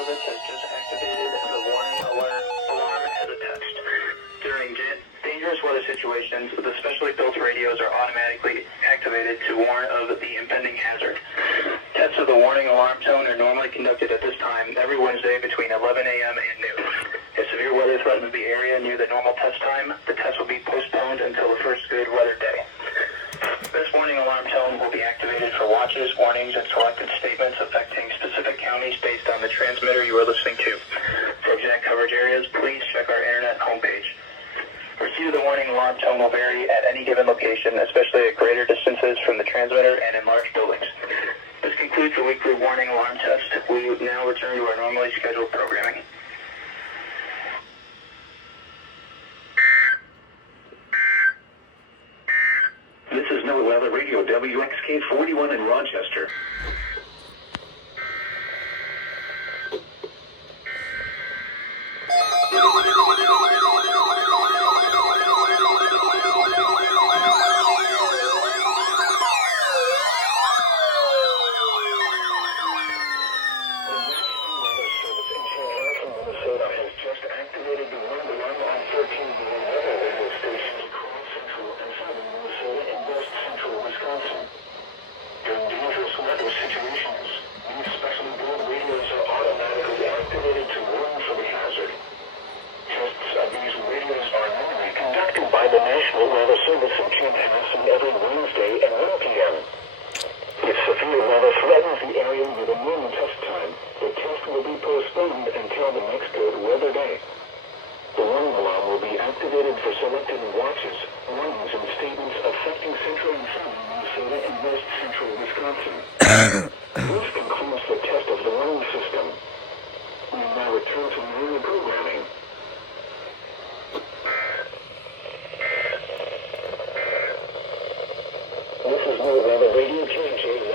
Service has just activated the warning alert alarm as a test. During dangerous weather situations, the specially built radios are automatically activated to warn of the impending hazard. Tests of the warning alarm tone are normally conducted at this time every Wednesday between 11 a.m. and noon. If severe weather threatens the area near the normal test time, the test will be postponed until the first good weather day. This warning alarm tone will be activated for watches, warnings, and selected statements affecting specific counties based on the transmitter you are listening to. For exact coverage areas, please check our internet homepage. Receipt of the warning alarm tone will vary at any given location, especially at greater distances from the transmitter and in large buildings. This concludes the weekly warning alarm test. We now return to our normally scheduled programming. This is NOAA Weather Radio WXK 41 in Rochester. This is NOAA Weather Radio KJ